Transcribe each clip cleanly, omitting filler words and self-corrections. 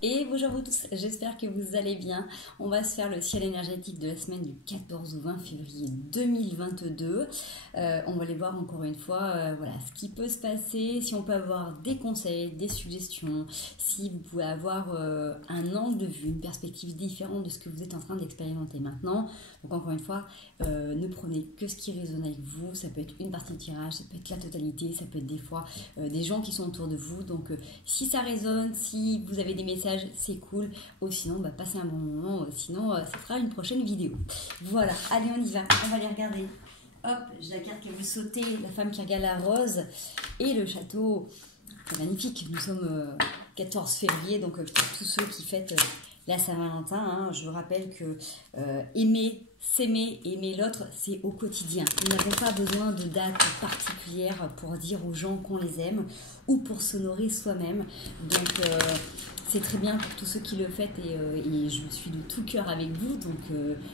Et bonjour à vous tous, j'espère que vous allez bien. On va se faire le ciel énergétique de la semaine du 14 au 20 février 2022. On va aller voir encore une fois voilà, ce qui peut se passer, si on peut avoir des conseils, des suggestions, si vous pouvez avoir un angle de vue, une perspective différente de ce que vous êtes en train d'expérimenter maintenant. Donc encore une fois, ne prenez que ce qui résonne avec vous. Ça peut être une partie du tirage, ça peut être la totalité, ça peut être des fois des gens qui sont autour de vous. Donc si ça résonne, si vous avez des messages, c'est cool, ou sinon passez un bon moment, sinon ça fera une prochaine vidéo. Voilà, allez on y va, on va les regarder. Hop, j'ai la carte qui vous sauter, la femme qui regarde la rose et le château. C'est magnifique, nous sommes 14 février, donc pour tous ceux qui fêtent la Saint-Valentin, hein, je vous rappelle que aimer, s'aimer, aimer l'autre, c'est au quotidien. Nous n'avons pas besoin de dates particulières pour dire aux gens qu'on les aime ou pour s'honorer soi-même. Donc c'est très bien pour tous ceux qui le font et je suis de tout cœur avec vous. Donc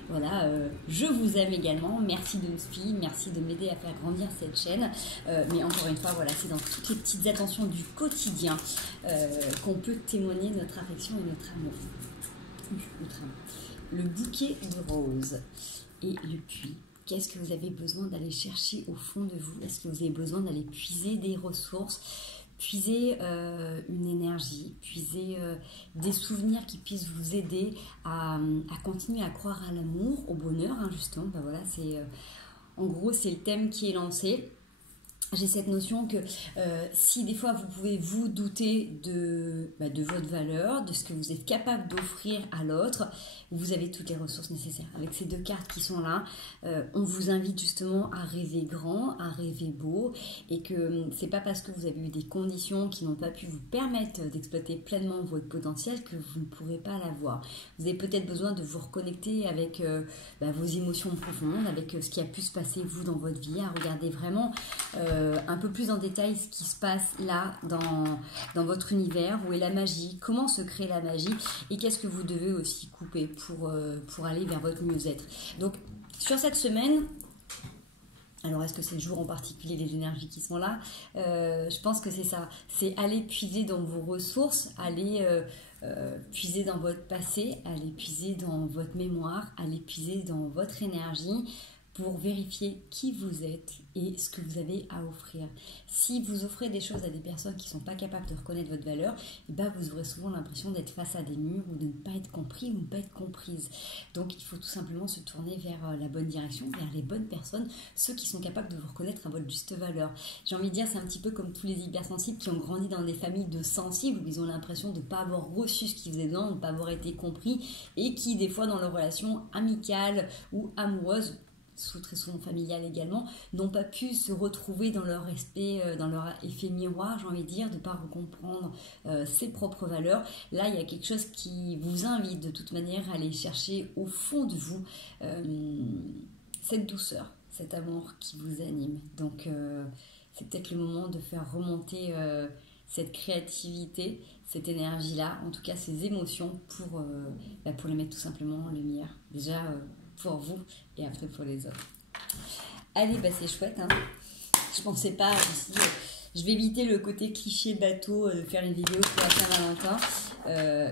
voilà, je vous aime également. Merci de me suivre, merci de m'aider à faire grandir cette chaîne. Mais encore une fois, voilà, c'est dans toutes les petites attentions du quotidien qu'on peut témoigner notre affection et notre amour. Le bouquet de roses et le puits. Qu'est-ce que vous avez besoin d'aller chercher au fond de vous? Est-ce que vous avez besoin d'aller puiser des ressources, puiser une énergie, puiser des souvenirs qui puissent vous aider à continuer à croire à l'amour, au bonheur, hein, justement. Ben voilà, en gros, c'est le thème qui est lancé. J'ai cette notion que si des fois vous pouvez vous douter de votre valeur, de ce que vous êtes capable d'offrir à l'autre, vous avez toutes les ressources nécessaires. Avec ces deux cartes qui sont là, on vous invite justement à rêver grand, à rêver beau, et que c'est pas parce que vous avez eu des conditions qui n'ont pas pu vous permettre d'exploiter pleinement votre potentiel que vous ne pourrez pas l'avoir. Vous avez peut-être besoin de vous reconnecter avec vos émotions profondes, avec ce qui a pu se passer vous dans votre vie, à regarder vraiment un peu plus en détail ce qui se passe là dans votre univers, où est la magie, comment se crée la magie et qu'est-ce que vous devez aussi couper pour aller vers votre mieux-être. Donc sur cette semaine, alors est-ce que c'est le jour en particulier, les énergies qui sont là, je pense que c'est ça, c'est aller puiser dans vos ressources, aller puiser dans votre passé, aller puiser dans votre mémoire, aller puiser dans votre énergie pour vérifier qui vous êtes et ce que vous avez à offrir. Si vous offrez des choses à des personnes qui ne sont pas capables de reconnaître votre valeur, et vous aurez souvent l'impression d'être face à des murs ou de ne pas être compris ou de ne pas être comprise. Donc il faut tout simplement se tourner vers la bonne direction, vers les bonnes personnes, ceux qui sont capables de vous reconnaître à votre juste valeur. J'ai envie de dire, c'est un petit peu comme tous les hypersensibles qui ont grandi dans des familles de sensibles où ils ont l'impression de ne pas avoir reçu ce qu'ils faisaient dedans, de ne pas avoir été compris et qui des fois dans leurs relations amicales ou amoureuses, très souvent familiales également, n'ont pas pu se retrouver dans leur respect, dans leur effet miroir, j'ai envie de dire, de ne pas comprendre ses propres valeurs. Là, il y a quelque chose qui vous invite de toute manière à aller chercher au fond de vous cette douceur, cet amour qui vous anime. Donc, c'est peut-être le moment de faire remonter cette créativité, cette énergie-là, en tout cas ces émotions pour les mettre tout simplement en lumière. Déjà, pour vous et après pour les autres. Allez, c'est chouette, hein. Je pensais pas ici, je vais éviter le côté cliché bateau de faire une vidéo pour la Saint-Valentin,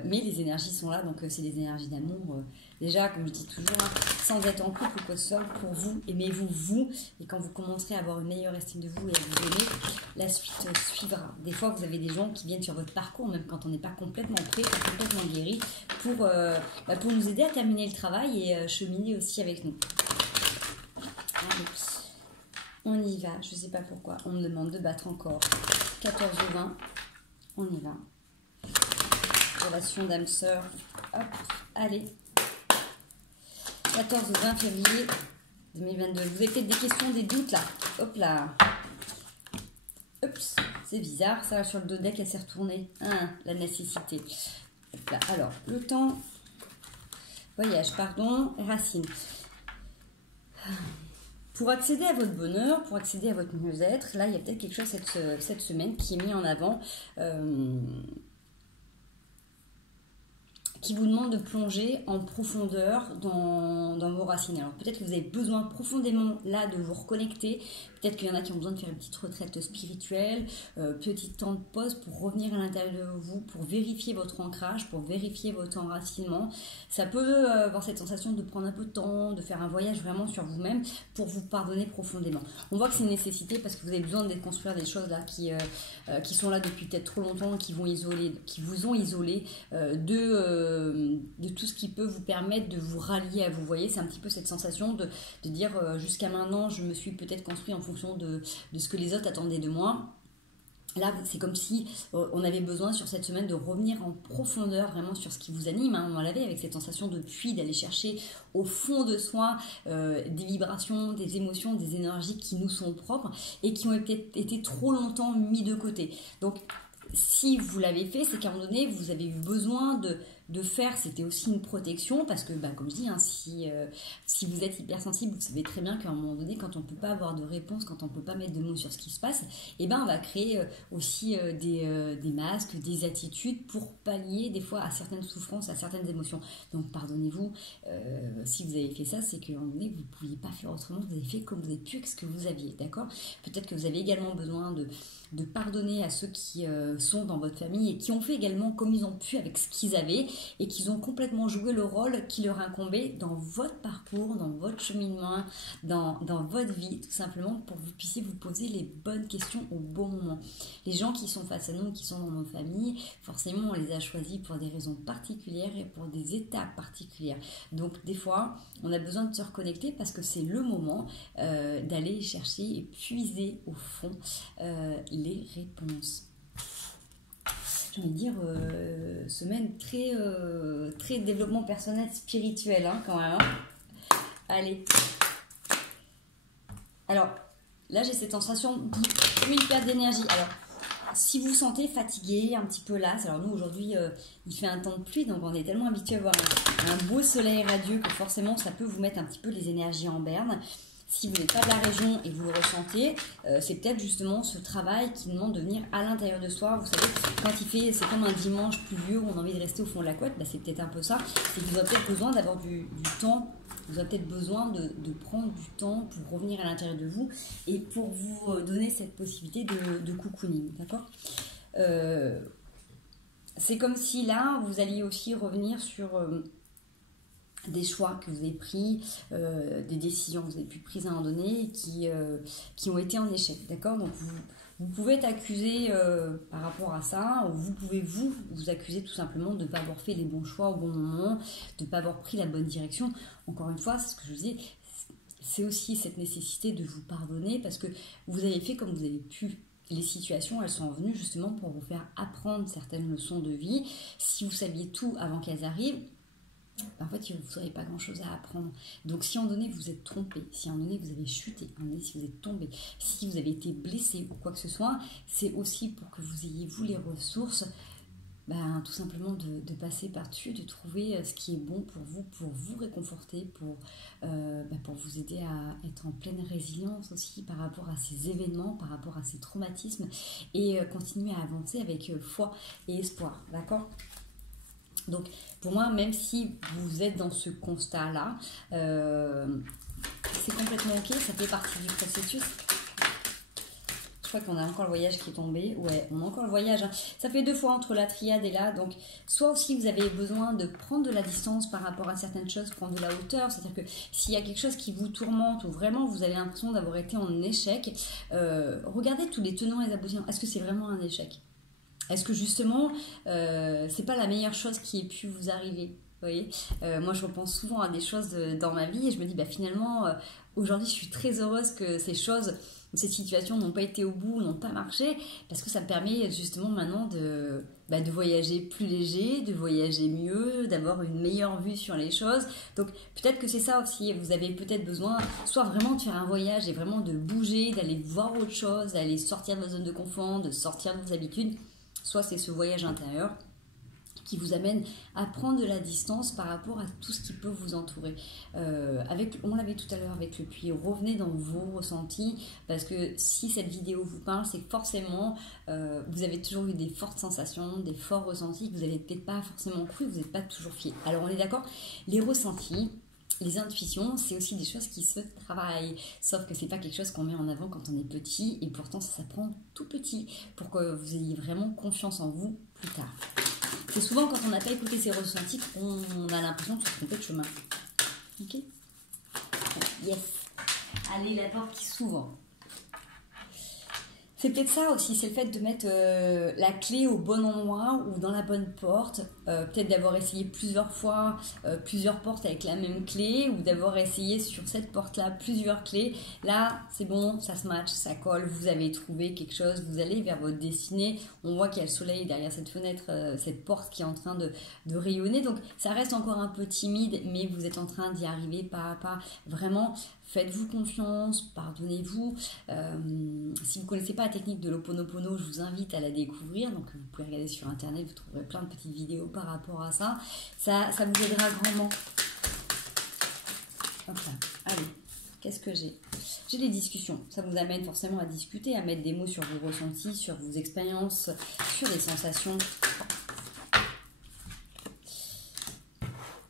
mais les énergies sont là, donc c'est des énergies d'amour. Déjà, comme je dis toujours, hein, sans être en couple ou quoi que ce soit, pour vous, aimez-vous vous, et quand vous commencerez à avoir une meilleure estime de vous et à vous aimer, la suite suivra. Des fois, vous avez des gens qui viennent sur votre parcours, même quand on n'est pas complètement prêt, pas complètement guéri, pour nous aider à terminer le travail et cheminer aussi avec nous. Allez, on y va, je ne sais pas pourquoi, on me demande de battre encore. 14 ou 20, on y va. Relation d'âme-sœur, hop, allez. 14 ou 20 février 2022. Vous avez peut-être des questions, des doutes là. Hop là. Oups, c'est bizarre, ça sur le dos deck, elle s'est retournée. Hein, la nécessité. Hop là. Alors, le temps, voyage, pardon, racine. Pour accéder à votre bonheur, pour accéder à votre mieux-être, là, il y a peut-être quelque chose cette semaine qui est mis en avant. qui vous demande de plonger en profondeur dans vos racines. Alors peut-être que vous avez besoin profondément là de vous reconnecter, peut-être qu'il y en a qui ont besoin de faire une petite retraite spirituelle, petit temps de pause pour revenir à l'intérieur de vous, pour vérifier votre ancrage, pour vérifier votre enracinement. Ça peut avoir cette sensation de prendre un peu de temps, de faire un voyage vraiment sur vous-même pour vous pardonner profondément. On voit que c'est une nécessité parce que vous avez besoin de déconstruire des choses là qui sont là depuis peut-être trop longtemps, qui vous ont isolé de tout ce qui peut vous permettre de vous rallier à vous. Vous voyez, c'est un petit peu cette sensation de dire jusqu'à maintenant je me suis peut-être construit en fonction de ce que les autres attendaient de moi. Là, c'est comme si on avait besoin sur cette semaine de revenir en profondeur vraiment sur ce qui vous anime. Hein. On l'avait avec cette sensation de puits, d'aller chercher au fond de soi des vibrations, des émotions, des énergies qui nous sont propres et qui ont peut-être été trop longtemps mis de côté. Donc, si vous l'avez fait, c'est qu'à un moment donné, vous avez eu besoin de faire, c'était aussi une protection, parce que, comme je dis, hein, si vous êtes hypersensible, vous savez très bien qu'à un moment donné, quand on ne peut pas avoir de réponse, quand on ne peut pas mettre de mots sur ce qui se passe, on va créer aussi des masques, des attitudes pour pallier des fois à certaines souffrances, à certaines émotions. Donc pardonnez-vous, si vous avez fait ça, c'est qu'à un moment donné, vous ne pouviez pas faire autrement, vous avez fait comme vous avez pu avec ce que vous aviez, d'accord? Peut-être que vous avez également besoin de pardonner à ceux qui sont dans votre famille et qui ont fait également comme ils ont pu avec ce qu'ils avaient et qu'ils ont complètement joué le rôle qui leur incombait dans votre parcours, dans votre cheminement, dans votre vie, tout simplement pour que vous puissiez vous poser les bonnes questions au bon moment. Les gens qui sont face à nous, qui sont dans nos familles, forcément on les a choisis pour des raisons particulières et pour des étapes particulières. Donc des fois, on a besoin de se reconnecter parce que c'est le moment d'aller chercher et puiser au fond les réponses. J'ai envie de dire, semaine très développement personnel, spirituel, hein, quand même. Hein. Allez. Alors, là, j'ai cette sensation d'une perte d'énergie. Alors, si vous vous sentez fatigué, un petit peu lasse, alors nous, aujourd'hui, il fait un temps de pluie, donc on est tellement habitué à avoir un beau soleil radieux que forcément, ça peut vous mettre un petit peu les énergies en berne. Si vous n'êtes pas de la région et vous le ressentez, c'est peut-être justement ce travail qui demande de venir à l'intérieur de soi. Vous savez, quand il fait, c'est comme un dimanche pluvieux où on a envie de rester au fond de la couette, c'est peut-être un peu ça. C'est que vous avez peut-être besoin d'avoir du temps, vous avez peut-être besoin de prendre du temps pour revenir à l'intérieur de vous et pour vous donner cette possibilité de cocooning, d'accord ? C'est comme si là, vous alliez aussi revenir sur... des choix que vous avez pris, des décisions que vous avez pu prises à un moment donné qui ont été en échec, d'accord? Donc vous pouvez être accusé par rapport à ça, ou vous pouvez vous accuser tout simplement de ne pas avoir fait les bons choix au bon moment, de ne pas avoir pris la bonne direction. Encore une fois, c'est ce que je vous dis, c'est aussi cette nécessité de vous pardonner parce que vous avez fait comme vous avez pu. Les situations, elles sont venues justement pour vous faire apprendre certaines leçons de vie. Si vous saviez tout avant qu'elles arrivent, en fait, vous n'aurez pas grand-chose à apprendre. Donc, si à un moment donné, vous êtes trompé, si à un moment donné, vous avez chuté, à un moment donné, si vous êtes tombé, si vous avez été blessé ou quoi que ce soit, c'est aussi pour que vous ayez, vous, les ressources, tout simplement de passer par-dessus, de trouver ce qui est bon pour vous réconforter, pour vous aider à être en pleine résilience aussi par rapport à ces événements, par rapport à ces traumatismes et continuer à avancer avec foi et espoir, d'accord ? Donc, pour moi, même si vous êtes dans ce constat-là, c'est complètement ok, ça fait partie du processus. Je crois qu'on a encore le voyage qui est tombé. Ouais, on a encore le voyage. Hein. Ça fait 2 fois entre la triade et là. Donc, soit aussi vous avez besoin de prendre de la distance par rapport à certaines choses, prendre de la hauteur. C'est-à-dire que s'il y a quelque chose qui vous tourmente ou vraiment vous avez l'impression d'avoir été en échec, regardez tous les tenants et les aboutissants. Est-ce que c'est vraiment un échec ? Est-ce que justement, c'est pas la meilleure chose qui ait pu vous arriver ? Vous voyez, moi je repense souvent à des choses dans ma vie et je me dis finalement, aujourd'hui je suis très heureuse que ces choses, ces situations n'ont pas été au bout, n'ont pas marché, parce que ça me permet justement maintenant de voyager plus léger, de voyager mieux, d'avoir une meilleure vue sur les choses. Donc peut-être que c'est ça aussi, vous avez peut-être besoin soit vraiment de faire un voyage et vraiment de bouger, d'aller voir autre chose, d'aller sortir de votre zone de confort, de sortir de vos habitudes. Soit c'est ce voyage intérieur qui vous amène à prendre de la distance par rapport à tout ce qui peut vous entourer. On l'avait tout à l'heure avec le puits, revenez dans vos ressentis, parce que si cette vidéo vous parle, c'est que forcément vous avez toujours eu des fortes sensations, des forts ressentis que vous n'avez peut-être pas forcément cru, vous n'êtes pas toujours fié. Alors on est d'accord, les ressentis, les intuitions, c'est aussi des choses qui se travaillent, sauf que c'est pas quelque chose qu'on met en avant quand on est petit, et pourtant ça s'apprend tout petit pour que vous ayez vraiment confiance en vous plus tard. C'est souvent quand on n'a pas écouté ses ressentis qu'on a l'impression de se tromper de chemin. Ok? Yes. Allez, la porte qui s'ouvre. C'est peut-être ça aussi, c'est le fait de mettre la clé au bon endroit ou dans la bonne porte. Peut-être d'avoir essayé plusieurs fois plusieurs portes avec la même clé, ou d'avoir essayé sur cette porte-là plusieurs clés. Là, c'est bon, ça se match, ça colle, vous avez trouvé quelque chose, vous allez vers votre destinée. On voit qu'il y a le soleil derrière cette fenêtre, cette porte qui est en train de rayonner. Donc ça reste encore un peu timide, mais vous êtes en train d'y arriver pas à pas. Vraiment, faites-vous confiance, pardonnez-vous. Si vous ne connaissez pas la technique de l'Ho'oponopono, je vous invite à la découvrir. Donc vous pouvez regarder sur internet, vous trouverez plein de petites vidéos par rapport à ça. Ça vous aidera grandement. Hop là. Allez, qu'est-ce que j'ai? J'ai des discussions. Ça vous amène forcément à discuter, à mettre des mots sur vos ressentis, sur vos expériences, sur les sensations.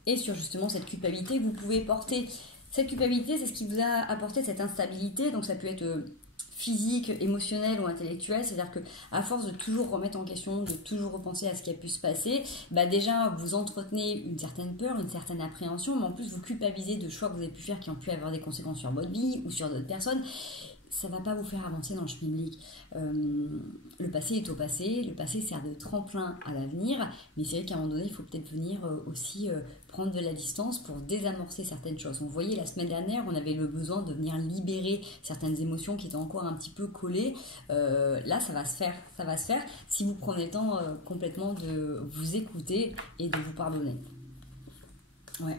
Et sur justement cette culpabilité que vous pouvez porter. Cette culpabilité, c'est ce qui vous a apporté cette instabilité. Donc ça peut être physique, émotionnelle ou intellectuelle. C'est-à-dire qu'à force de toujours remettre en question, de toujours repenser à ce qui a pu se passer, déjà vous entretenez une certaine peur, une certaine appréhension, mais en plus vous culpabilisez de choix que vous avez pu faire qui ont pu avoir des conséquences sur votre vie ou sur d'autres personnes. Ça ne va pas vous faire avancer dans le schmilblick. Le passé est au passé, le passé sert de tremplin à l'avenir, mais c'est vrai qu'à un moment donné, il faut peut-être venir aussi prendre de la distance pour désamorcer certaines choses. On voyait la semaine dernière, on avait le besoin de venir libérer certaines émotions qui étaient encore un petit peu collées. Là, ça va se faire si vous prenez le temps complètement de vous écouter et de vous pardonner. Ouais,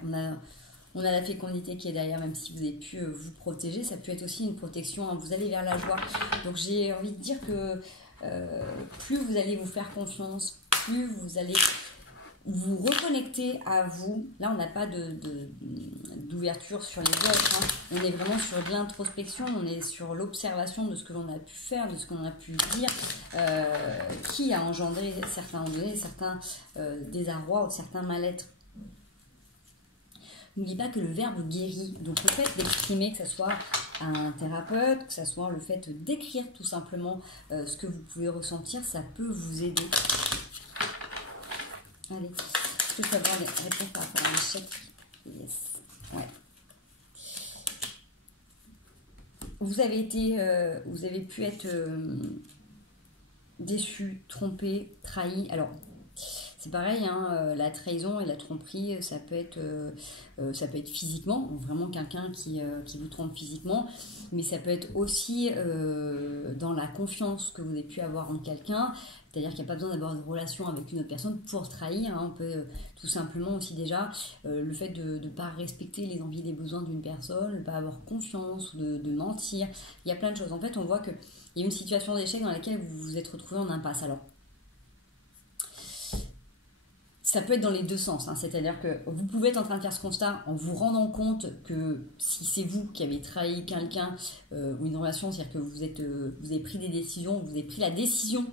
on a la fécondité qui est derrière, même si vous avez pu vous protéger, ça peut être aussi une protection, hein, vous allez vers la joie. Donc j'ai envie de dire que plus vous allez vous faire confiance, plus vous allez vous reconnecter à vous. Là, on n'a pas d'ouverture sur les autres, hein. On est vraiment sur de l'introspection, on est sur l'observation de ce que l'on a pu faire, de ce qu'on a pu dire, qui a engendré certains désarrois ou certains mal-être. N'oubliez pas que le verbe guérit. Donc le fait d'exprimer, que ce soit à un thérapeute, que ce soit le fait d'écrire tout simplement ce que vous pouvez ressentir, ça peut vous aider. Allez, est-ce que je peux avoir des réponses par rapport à l'échec? Yes. Ouais. Vous avez pu être déçu, trompé, trahi. Alors, c'est pareil, hein, la trahison et la tromperie, ça peut être physiquement, vraiment quelqu'un qui vous trompe physiquement, mais ça peut être aussi dans la confiance que vous avez pu avoir en quelqu'un, c'est-à-dire qu'il n'y a pas besoin d'avoir une relation avec une autre personne pour trahir, hein. On peut tout simplement aussi déjà le fait de ne pas respecter les envies et les besoins d'une personne, de ne pas avoir confiance, de mentir, il y a plein de choses. En fait, on voit qu'il y a une situation d'échec dans laquelle vous vous êtes retrouvé en impasse. Alors, ça peut être dans les deux sens, hein. C'est-à-dire que vous pouvez être en train de faire ce constat en vous rendant compte que si c'est vous qui avez trahi quelqu'un ou une relation, c'est-à-dire que vous avez pris des décisions, vous avez pris la décision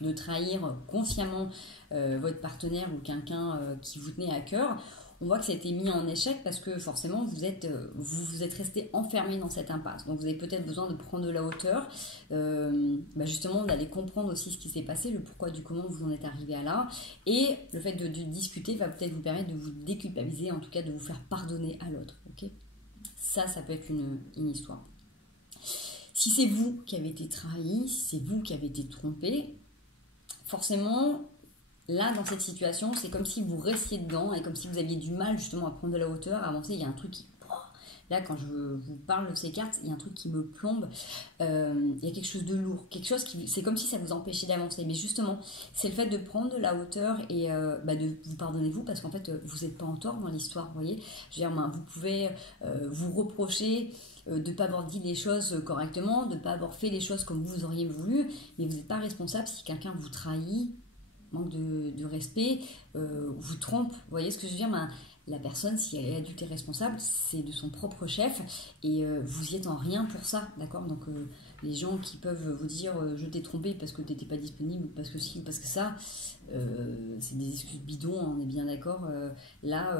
de trahir consciemment votre partenaire ou quelqu'un qui vous tenait à cœur, on voit que ça a été mis en échec parce que forcément vous êtes resté enfermé dans cette impasse. Donc vous avez peut-être besoin de prendre de la hauteur, justement d'aller comprendre aussi ce qui s'est passé, le pourquoi du comment vous en êtes arrivé à là. Et le fait de discuter va peut-être vous permettre de vous déculpabiliser, en tout cas de vous faire pardonner à l'autre. Okay, ça peut être une histoire. Si c'est vous qui avez été trahi, si c'est vous qui avez été trompé, forcément, là, dans cette situation, c'est comme si vous restiez dedans et comme si vous aviez du mal justement à prendre de la hauteur, à avancer. Il y a un truc qui... Là, quand je vous parle de ces cartes, il y a un truc qui me plombe. Il y a quelque chose de lourd. Quelque chose qui... C'est comme si ça vous empêchait d'avancer. Mais justement, c'est le fait de prendre de la hauteur et de vous pardonner vous, parce qu'en fait, vous n'êtes pas en tort dans l'histoire, vous voyez. Je veux dire, vous pouvez vous reprocher de ne pas avoir dit les choses correctement, de ne pas avoir fait les choses comme vous auriez voulu, mais vous n'êtes pas responsable si quelqu'un vous trahit. manque de respect, vous trompe. Vous voyez ce que je veux dire? Ben, la personne, si elle est adulte et responsable, c'est de son propre chef et vous y êtes en rien pour ça, d'accord? Donc les gens qui peuvent vous dire je t'ai trompé parce que tu n'étais pas disponible, parce que si ou parce que ça, c'est des excuses bidons, on est bien d'accord. Là,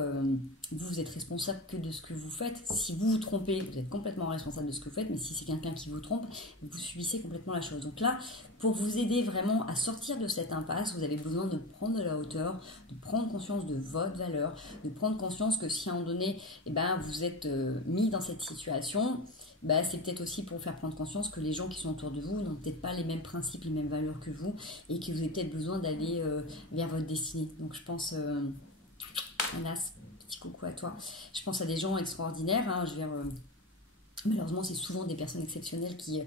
vous êtes responsable que de ce que vous faites. Si vous vous trompez, vous êtes complètement responsable de ce que vous faites, mais si c'est quelqu'un qui vous trompe, vous subissez complètement la chose. Donc là, pour vous aider vraiment à sortir de cette impasse, vous avez besoin de prendre de la hauteur, de prendre conscience de votre valeur, de prendre conscience que si à un moment donné, eh ben, vous êtes mis dans cette situation, bah, c'est peut-être aussi pour vous faire prendre conscience que les gens qui sont autour de vous n'ont peut-être pas les mêmes principes, les mêmes valeurs que vous et que vous avez peut-être besoin d'aller vers votre destinée. Donc je pense, Anas, petit coucou à toi, je pense à des gens extraordinaires, hein, je veux dire, malheureusement, c'est souvent des personnes exceptionnelles qui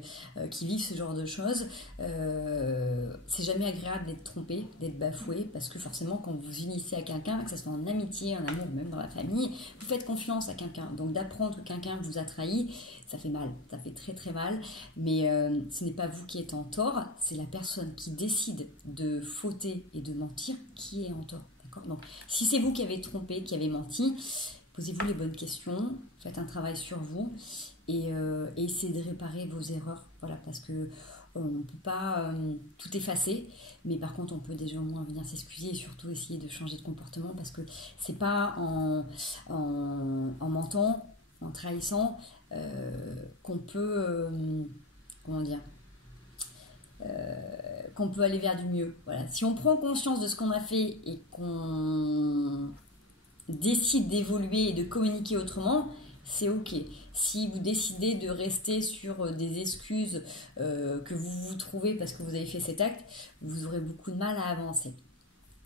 vivent ce genre de choses. C'est jamais agréable d'être trompé, d'être bafoué, parce que forcément, quand vous unissez à quelqu'un, que ce soit en amitié, en amour, même dans la famille, vous faites confiance à quelqu'un. Donc d'apprendre que quelqu'un vous a trahi, ça fait mal, ça fait très très mal. Mais ce n'est pas vous qui êtes en tort, c'est la personne qui décide de fauter et de mentir qui est en tort. D'accord ? Donc si c'est vous qui avez trompé, qui avez menti, posez-vous les bonnes questions, faites un travail sur vous et essayez de réparer vos erreurs. Voilà, parce que on ne peut pas tout effacer, mais par contre on peut déjà au moins venir s'excuser et surtout essayer de changer de comportement parce que c'est pas en mentant, en trahissant qu'on peut comment dire qu'on peut aller vers du mieux. Voilà. Si on prend conscience de ce qu'on a fait et qu'on décide d'évoluer et de communiquer autrement, c'est ok. Si vous décidez de rester sur des excuses que vous vous trouvez parce que vous avez fait cet acte, vous aurez beaucoup de mal à avancer.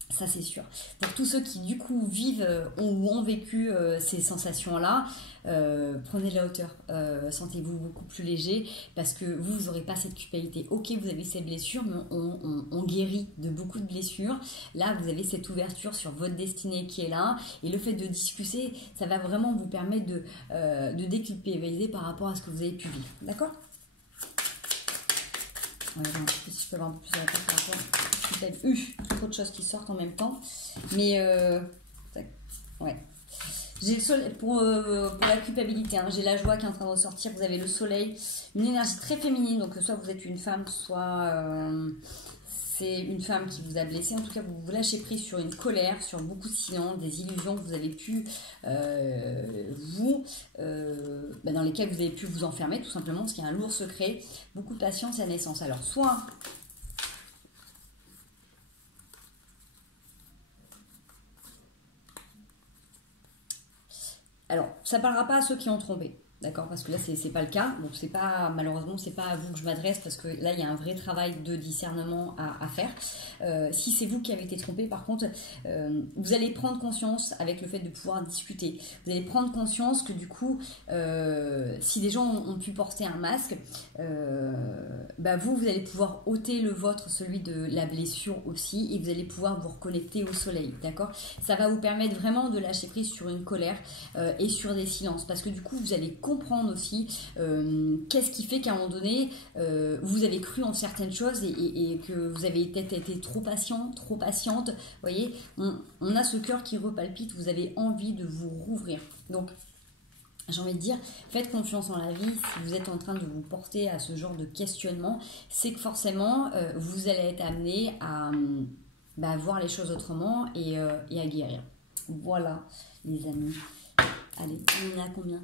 Ça, c'est sûr. Pour tous ceux qui, du coup, vivent ou ont vécu ces sensations-là, prenez de la hauteur. Sentez-vous beaucoup plus léger parce que vous n'aurez pas cette culpabilité. Ok, vous avez ces blessures, mais on guérit de beaucoup de blessures. Là, vous avez cette ouverture sur votre destinée qui est là. Et le fait de discuter, ça va vraiment vous permettre de déculpabiliser par rapport à ce que vous avez pu vivre. D'accord ? Ouais, si je peux avoir un peu plus de réponse par rapport à trop de choses qui sortent en même temps. Mais ouais. J'ai le soleil pour la culpabilité, hein, j'ai la joie qui est en train de ressortir. Vous avez le soleil, une énergie très féminine. Donc soit vous êtes une femme, soit c'est une femme qui vous a blessé. En tout cas, vous lâchez prise sur une colère, sur beaucoup de silence, des illusions que vous avez pu dans lesquelles vous avez pu vous enfermer, tout simplement, parce qu'il y a un lourd secret. Beaucoup de patience à la naissance. Alors, soit ça parlera pas à ceux qui ont trompé. D'accord, parce que là, c'est pas le cas. Donc, malheureusement, c'est pas à vous que je m'adresse parce que là, il y a un vrai travail de discernement à faire. Si c'est vous qui avez été trompé, par contre, vous allez prendre conscience avec le fait de pouvoir discuter. Vous allez prendre conscience que du coup, si des gens ont pu porter un masque, vous allez pouvoir ôter le vôtre, celui de la blessure aussi, et vous allez pouvoir vous reconnecter au soleil. D'accord, ça va vous permettre vraiment de lâcher prise sur une colère et sur des silences, parce que du coup, vous allez comprendre aussi qu'est-ce qui fait qu'à un moment donné vous avez cru en certaines choses et que vous avez peut-être été trop patient, trop patiente. Vous voyez, on a ce cœur qui repalpite, vous avez envie de vous rouvrir. Donc j'ai envie de dire, faites confiance en la vie. Si vous êtes en train de vous porter à ce genre de questionnement, c'est que forcément vous allez être amené à voir les choses autrement et à guérir. Voilà les amis. Allez, on en a combien ?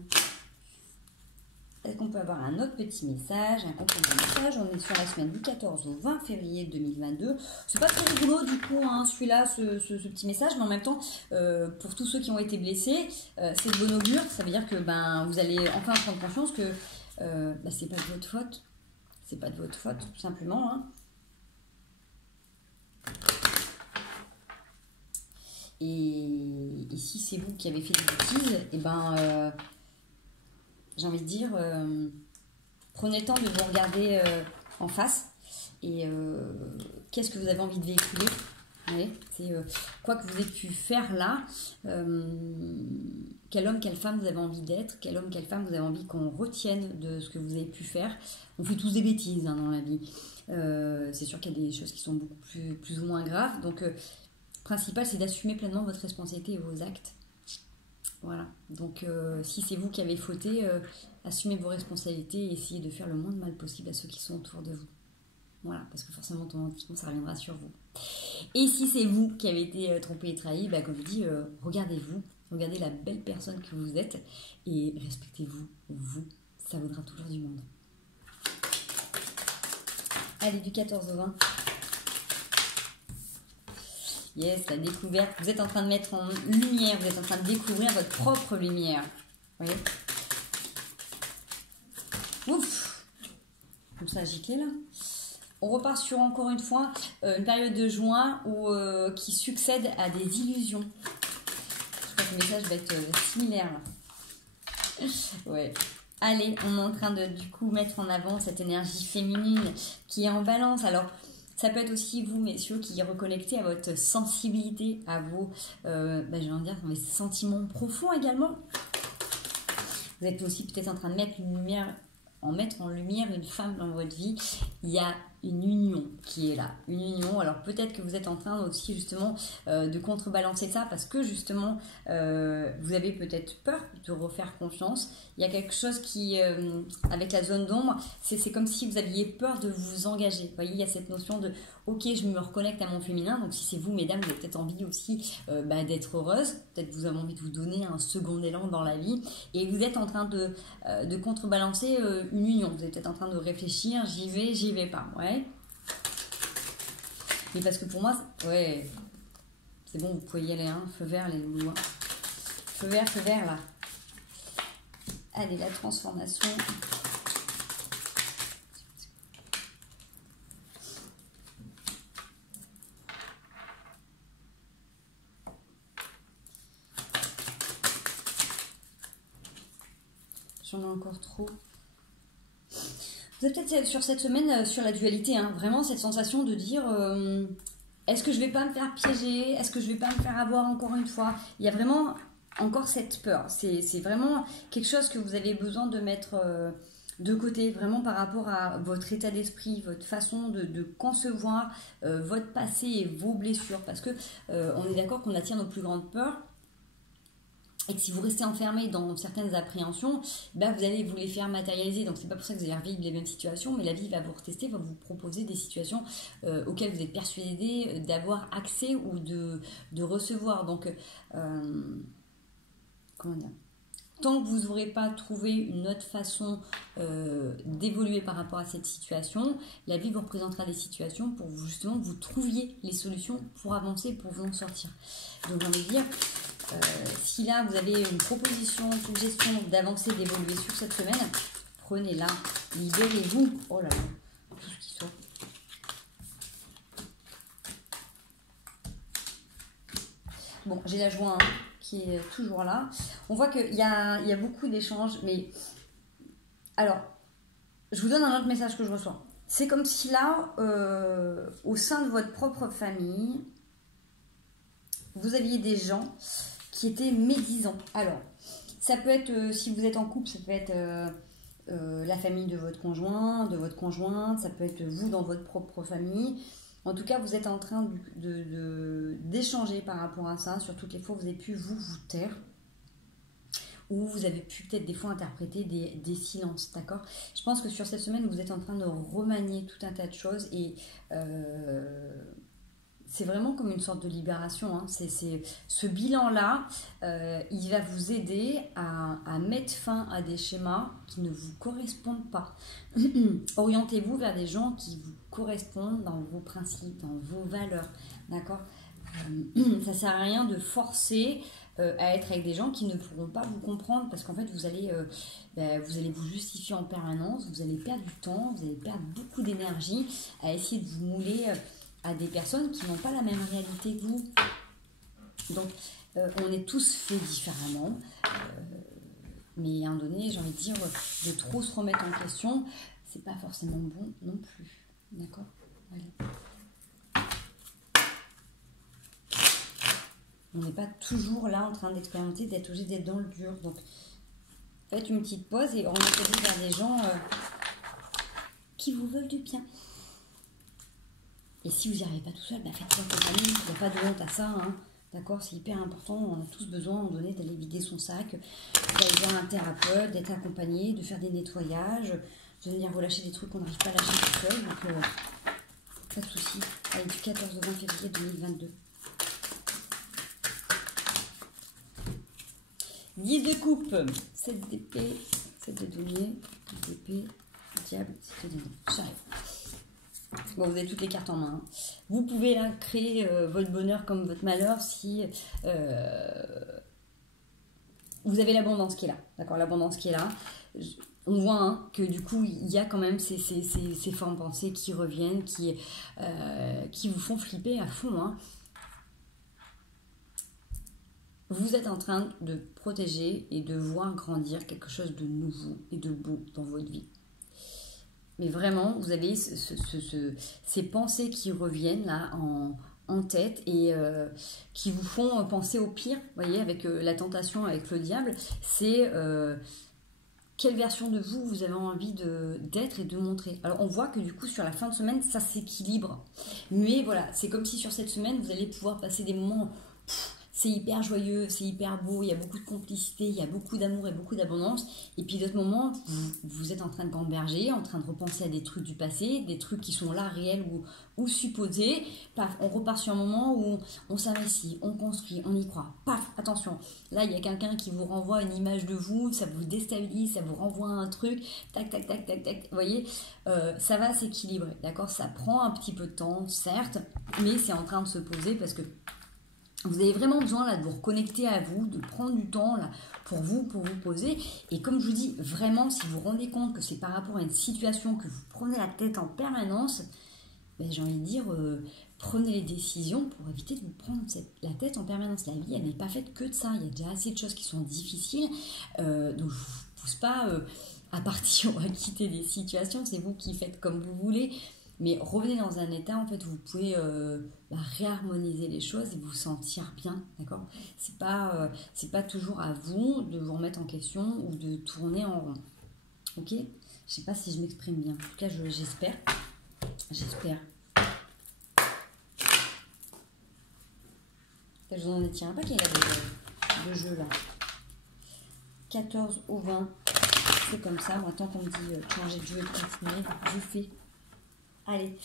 Est-ce qu'on peut avoir un autre petit message, un complément de message? On est sur la semaine du 14 au 20 février 2022. C'est pas très rigolo du coup, hein, celui-là, ce petit message, mais en même temps, pour tous ceux qui ont été blessés, c'est de bon augure. Ça veut dire que vous allez enfin prendre conscience que c'est pas de votre faute. C'est pas de votre faute, tout simplement. Hein. Et si c'est vous qui avez fait des bêtises, j'ai envie de dire, prenez le temps de vous regarder en face et qu'est-ce que vous avez envie de véhiculer. Ouais, c'est quoi que vous ayez pu faire là, quel homme, quelle femme vous avez envie d'être, quel homme, quelle femme vous avez envie qu'on retienne de ce que vous avez pu faire. On fait tous des bêtises dans la vie. C'est sûr qu'il y a des choses qui sont beaucoup plus ou moins graves. Donc, le principal, c'est d'assumer pleinement votre responsabilité et vos actes. Voilà. Donc, si c'est vous qui avez fauté, assumez vos responsabilités et essayez de faire le moins de mal possible à ceux qui sont autour de vous. Voilà, parce que forcément, automatiquement, ça reviendra sur vous. Et si c'est vous qui avez été trompé et trahi, comme je dis, regardez-vous, regardez la belle personne que vous êtes et respectez-vous, vous, ça vaudra toujours du monde. Allez, du 14 au 20. Yes, la découverte. Vous êtes en train de mettre en lumière, vous êtes en train de découvrir votre propre lumière. Vous voyez? Ouf! Comme ça, giclé là. On repart sur, encore une fois, une période de juin qui succède à des illusions. Je crois que le message va être similaire là. Ouais. Allez, on est en train de du coup mettre en avant cette énergie féminine qui est en balance. Alors, ça peut être aussi vous, messieurs, qui reconnectez à votre sensibilité, à vos, je vais dire, mes sentiments profonds également. Vous êtes aussi peut-être en train de mettre en lumière une femme dans votre vie. Il y a une union qui est là, une union. Alors peut-être que vous êtes en train aussi justement de contrebalancer ça parce que justement vous avez peut-être peur de refaire confiance. Il y a quelque chose qui, avec la zone d'ombre, c'est comme si vous aviez peur de vous engager. Vous voyez, il y a cette notion de ok, je me reconnecte à mon féminin. Donc si c'est vous, mesdames, vous avez peut-être envie aussi d'être heureuse. Peut-être vous avez envie de vous donner un second élan dans la vie et vous êtes en train de contrebalancer une union. Vous êtes peut-être en train de réfléchir, j'y vais pas. Ouais. Mais parce que pour moi, ouais, c'est bon, vous pouvez y aller, hein. Feu vert, les loulous. Hein. Feu vert, là. Allez, la transformation. J'en ai encore trop. Vous êtes peut-être sur cette semaine sur la dualité, hein, vraiment cette sensation de dire est-ce que je vais pas me faire piéger, est-ce que je vais pas me faire avoir encore une fois. Il y a vraiment encore cette peur, c'est vraiment quelque chose que vous avez besoin de mettre de côté, vraiment par rapport à votre état d'esprit, votre façon de concevoir votre passé et vos blessures, parce que on est d'accord qu'on attire nos plus grandes peurs. Et que si vous restez enfermé dans certaines appréhensions, vous allez vous les faire matérialiser. Donc, c'est pas pour ça que vous allez revivre les mêmes situations, mais la vie va vous retester, va vous proposer des situations auxquelles vous êtes persuadé d'avoir accès ou de recevoir. Donc, comment dire ? Tant que vous n'aurez pas trouvé une autre façon d'évoluer par rapport à cette situation, la vie vous représentera des situations pour justement vous trouviez les solutions pour avancer, pour vous en sortir. Donc, j'ai envie de dire... si là vous avez une proposition, une suggestion d'avancer, d'évoluer sur cette semaine, prenez-la, libérez-vous. Oh là là, tout ce qui sort. Bon, j'ai la joie qui est toujours là. On voit qu'il y a beaucoup d'échanges, mais alors, je vous donne un autre message que je reçois. C'est comme si là, au sein de votre propre famille, vous aviez des gens qui étaient médisants. Alors, ça peut être, si vous êtes en couple, ça peut être la famille de votre conjoint, de votre conjointe, ça peut être vous dans votre propre famille. En tout cas, vous êtes en train d'échanger par rapport à ça, sur toutes les fois où vous avez pu vous taire, ou vous avez pu peut-être des fois interpréter des silences, d'accord ? Je pense que sur cette semaine, vous êtes en train de remanier tout un tas de choses et... c'est vraiment comme une sorte de libération. Hein. Ce bilan-là, il va vous aider à mettre fin à des schémas qui ne vous correspondent pas. Orientez-vous vers des gens qui vous correspondent dans vos principes, dans vos valeurs. D'accord ? Ça ne sert à rien de forcer à être avec des gens qui ne pourront pas vous comprendre parce qu'en fait, vous allez vous justifier en permanence, vous allez perdre du temps, vous allez perdre beaucoup d'énergie à essayer de vous mouler... à des personnes qui n'ont pas la même réalité que vous. Donc, on est tous faits différemment. Mais à un moment donné, j'ai envie de dire, de trop se remettre en question, c'est pas forcément bon non plus. D'accord ? Voilà. On n'est pas toujours là en train d'expérimenter, d'être obligé d'être dans le dur. Donc, faites une petite pause et orientez-vous vers des gens qui vous veulent du bien. Et si vous n'y arrivez pas tout seul, faites-vous accompagner. Il n'y a pas de honte à ça, hein. D'accord, c'est hyper important. On a tous besoin, à un moment donné, d'aller vider son sac, d'aller voir un thérapeute, d'être accompagné, de faire des nettoyages, de venir relâcher des trucs qu'on n'arrive pas à lâcher tout seul. Donc, pas de souci. Allez, du 14 au 20 février 2022. 10 de coupe, 7 d'épée, 7 de denier, 10 d'épée, diable, 7 de denier. J'arrive. Bon, vous avez toutes les cartes en main. Hein. Vous pouvez là créer votre bonheur comme votre malheur si vous avez l'abondance qui est là. D'accord, l'abondance qui est là. On voit hein, que du coup, il y a quand même ces formes pensées qui reviennent, qui vous font flipper à fond. Hein. Vous êtes en train de protéger et de voir grandir quelque chose de nouveau et de beau dans votre vie. Mais vraiment, vous avez ces pensées qui reviennent là en tête et qui vous font penser au pire. Vous voyez, avec la tentation, avec le diable, c'est quelle version de vous vous avez envie d'être et de montrer. Alors, on voit que du coup, sur la fin de semaine, ça s'équilibre. Mais voilà, c'est comme si sur cette semaine, vous allez pouvoir passer des moments... C'est hyper joyeux, c'est hyper beau, il y a beaucoup de complicité, il y a beaucoup d'amour et beaucoup d'abondance. Et puis d'autres moments, vous êtes en train de gamberger, en train de repenser à des trucs du passé, des trucs qui sont là, réels ou supposés. Paf, on repart sur un moment où on s'investit, on construit, on y croit. Paf, attention, là il y a quelqu'un qui vous renvoie une image de vous, ça vous déstabilise, ça vous renvoie un truc, tac, tac, tac, tac, tac. Vous voyez, ça va s'équilibrer, d'accord? Ça prend un petit peu de temps, certes, mais c'est en train de se poser parce que vous avez vraiment besoin là, de vous reconnecter à vous, de prendre du temps là, pour vous poser. Et comme je vous dis, vraiment, si vous vous rendez compte que c'est par rapport à une situation que vous prenez la tête en permanence, j'ai envie de dire, prenez les décisions pour éviter de vous prendre la tête en permanence. La vie, elle n'est pas faite que de ça. Il y a déjà assez de choses qui sont difficiles. Donc, je ne vous pousse pas à partir ou à quitter des situations. C'est vous qui faites comme vous voulez. Mais revenez dans un état, en fait, où vous pouvez réharmoniser les choses et vous sentir bien, d'accord? C'est pas toujours à vous de vous remettre en question ou de tourner en rond, ok? Je sais pas si je m'exprime bien. En tout cas, j'espère. J'espère. Je vous en ai tiré un paquet là de jeux là. 14 au 20. C'est comme ça. Moi, tant qu'on me dit changer de jeu et de continuer, je fais. Allez.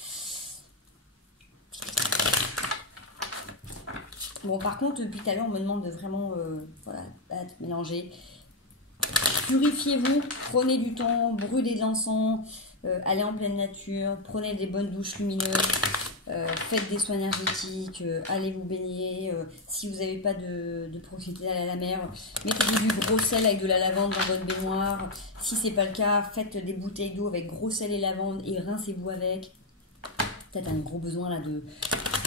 Bon, par contre, depuis tout à l'heure, on me demande de vraiment mélanger. Purifiez-vous, prenez du temps, brûlez de l'encens, allez en pleine nature, prenez des bonnes douches lumineuses, faites des soins énergétiques, allez vous baigner. Si vous n'avez pas de proximité à la mer, mettez du gros sel avec de la lavande dans votre baignoire. Si ce n'est pas le cas, faites des bouteilles d'eau avec gros sel et lavande et rincez-vous avec. Peut-être un gros besoin là de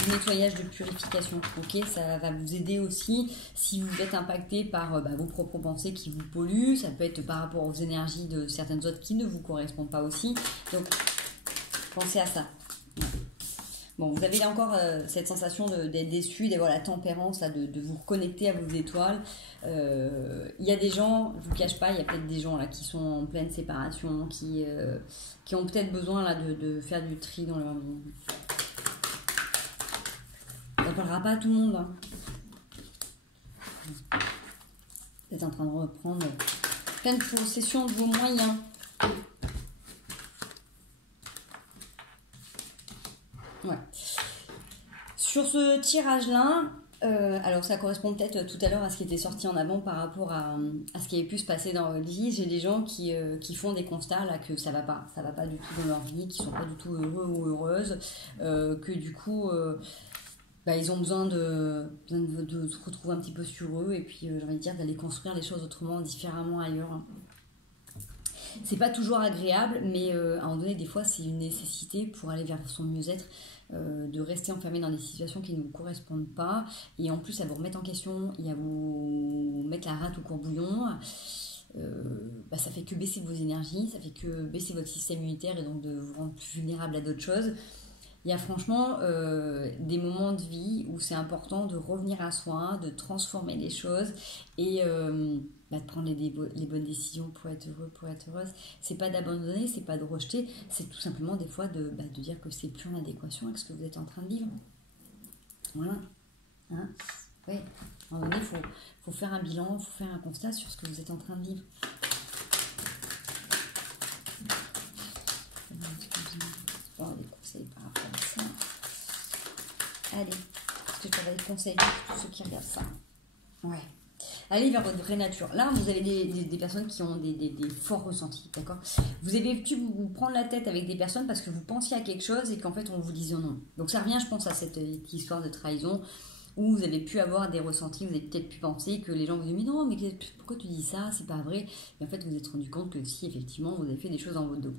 nettoyage, de purification, ok? Ça va vous aider aussi si vous êtes impacté par vos propres pensées qui vous polluent. Ça peut être par rapport aux énergies de certaines autres qui ne vous correspondent pas aussi. Donc, pensez à ça. Bon, vous avez là encore cette sensation d'être déçu, d'avoir la tempérance, là, de vous reconnecter à vos étoiles. Il y a des gens, je ne vous cache pas, il y a peut-être des gens là qui sont en pleine séparation, qui ont peut-être besoin là, de faire du tri dans leur vie. Ça ne parlera pas à tout le monde. Hein. Vous êtes en train de reprendre pleine possession de vos moyens. Ouais. Sur ce tirage-là, alors ça correspond peut-être tout à l'heure à ce qui était sorti en avant par rapport à ce qui avait pu se passer dans votre vie. J'ai des gens qui font des constats là que ça va pas du tout dans leur vie, qui sont pas du tout heureux ou heureuses, que du coup ils ont besoin de se retrouver un petit peu sur eux et puis j'ai envie de dire d'aller construire les choses autrement, différemment ailleurs. Hein. C'est pas toujours agréable, mais à un moment donné, des fois, c'est une nécessité pour aller vers son mieux-être, de rester enfermé dans des situations qui ne vous correspondent pas, et en plus à vous remettre en question et à vous mettre la rate au courbouillon. Ça fait que baisser vos énergies, ça fait que baisser votre système immunitaire et donc de vous rendre plus vulnérable à d'autres choses. Il y a franchement des moments de vie où c'est important de revenir à soi, de transformer les choses et de prendre les bonnes décisions pour être heureux, pour être heureuse. C'est pas d'abandonner, c'est pas de rejeter, c'est tout simplement des fois de dire que c'est plus en adéquation avec ce que vous êtes en train de vivre. Voilà. Hein, ouais. À un moment donné, il faut faire un bilan, il faut faire un constat sur ce que vous êtes en train de vivre. Bon, des conseils par rapport à ça. Allez, est-ce que je t'avais des conseils pour tous ceux qui regardent ça? Ouais. Allez vers votre vraie nature. Là, vous avez des personnes qui ont des forts ressentis, d'accord? Vous avez pu vous prendre la tête avec des personnes parce que vous pensiez à quelque chose et qu'en fait, on vous disait non. Donc, ça revient, je pense, à cette histoire de trahison où vous avez pu avoir des ressentis, vous avez peut-être pu penser que les gens vous disent « Mais non, mais pourquoi tu dis ça? C'est pas vrai. » Et en fait, vous vous êtes rendu compte que si, effectivement, vous avez fait des choses dans votre dos.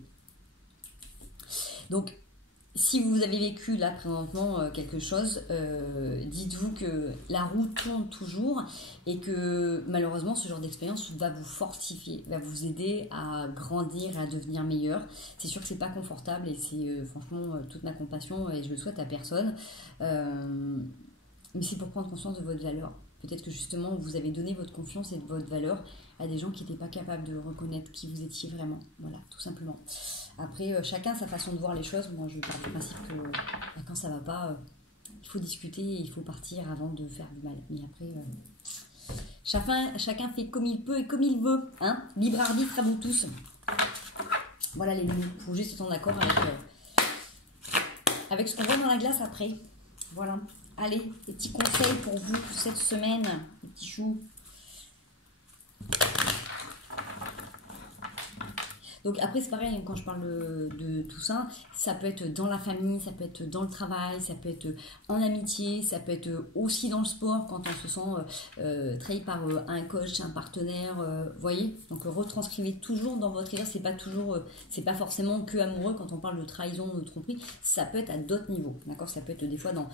Donc, si vous avez vécu là présentement quelque chose, dites-vous que la roue tourne toujours et que malheureusement ce genre d'expérience va vous fortifier, va vous aider à grandir et à devenir meilleur. C'est sûr que c'est pas confortable et c'est franchement toute ma compassion et je le souhaite à personne. Mais c'est pour prendre conscience de votre valeur. Peut-être que justement vous avez donné votre confiance et votre valeur à des gens qui n'étaient pas capables de reconnaître qui vous étiez vraiment. Voilà, tout simplement. Après, chacun sa façon de voir les choses. Moi, je pars du principe que quand ça ne va pas, il faut discuter et il faut partir avant de faire du mal. Mais après, chacun fait comme il peut et comme il veut. Hein, libre arbitre à vous tous. Voilà les mots. Il faut juste être en accord avec ce qu'on voit dans la glace après. Voilà. Allez, des petits conseils pour vous cette semaine, les petits choux. Donc après c'est pareil, quand je parle de tout ça, ça peut être dans la famille, ça peut être dans le travail, ça peut être en amitié, ça peut être aussi dans le sport quand on se sent trahi par un coach, un partenaire, voyez. Donc retranscrivez toujours dans votre carrière, c'est pas forcément que amoureux quand on parle de trahison ou de tromperie, ça peut être à d'autres niveaux, d'accord. Ça peut être des fois dans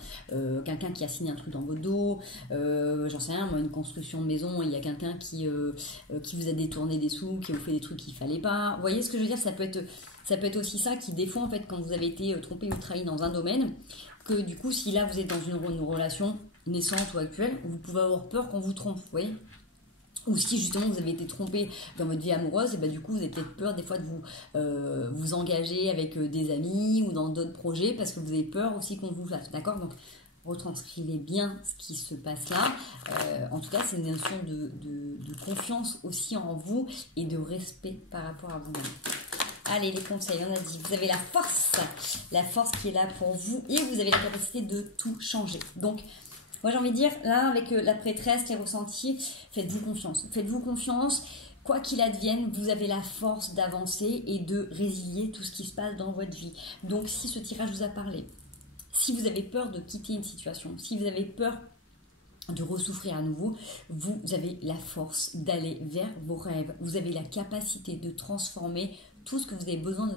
quelqu'un qui a signé un truc dans votre dos, j'en sais rien, moi, une construction de maison, il y a quelqu'un qui vous a détourné des sous, qui vous fait des trucs qu'il fallait pas, vous voyez ce que je veux dire, ça peut être aussi ça qui des fois en fait quand vous avez été trompé ou trahi dans un domaine, que du coup si là vous êtes dans une relation naissante ou actuelle, vous pouvez avoir peur qu'on vous trompe, vous voyez. Ou si justement vous avez été trompé dans votre vie amoureuse, et du coup vous avez peut-être peur des fois de vous engager avec des amis ou dans d'autres projets parce que vous avez peur aussi qu'on vous fasse, d'accord. Donc retranscrivez bien ce qui se passe là. En tout cas, c'est une notion de confiance aussi en vous et de respect par rapport à vous-même. Allez, les conseils, on a dit, vous avez la force qui est là pour vous et vous avez la capacité de tout changer. Donc, moi j'ai envie de dire, là, avec la prêtresse, les ressentis, faites-vous confiance. Faites-vous confiance. Quoi qu'il advienne, vous avez la force d'avancer et de résilier tout ce qui se passe dans votre vie. Donc, si ce tirage vous a parlé, si vous avez peur de quitter une situation, si vous avez peur de ressouffrir à nouveau, vous avez la force d'aller vers vos rêves. Vous avez la capacité de transformer tout ce que vous avez besoin de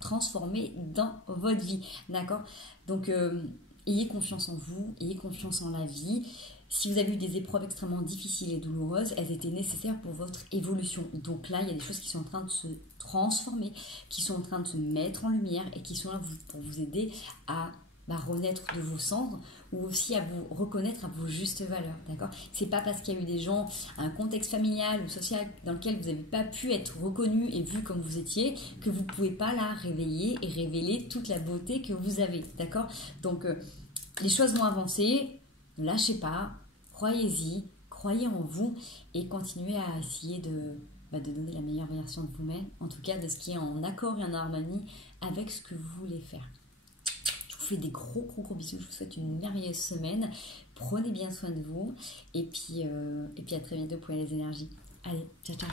transformer dans votre vie. D'accord? Donc, ayez confiance en vous, ayez confiance en la vie. Si vous avez eu des épreuves extrêmement difficiles et douloureuses, elles étaient nécessaires pour votre évolution. Donc là, il y a des choses qui sont en train de se transformer, qui sont en train de se mettre en lumière et qui sont là pour vous aider à renaître de vos cendres ou aussi à vous reconnaître à vos justes valeurs, d'accord? C'est pas parce qu'il y a eu des gens, un contexte familial ou social dans lequel vous n'avez pas pu être reconnu et vu comme vous étiez, que vous pouvez pas là réveiller et révéler toute la beauté que vous avez, d'accord? Donc les choses vont avancer, ne lâchez pas, croyez-y, croyez en vous et continuez à essayer de donner la meilleure version de vous-même, en tout cas de ce qui est en accord et en harmonie avec ce que vous voulez faire. Je vous fais des gros bisous, je vous souhaite une merveilleuse semaine, prenez bien soin de vous et puis à très bientôt pour les énergies. Allez, ciao ciao.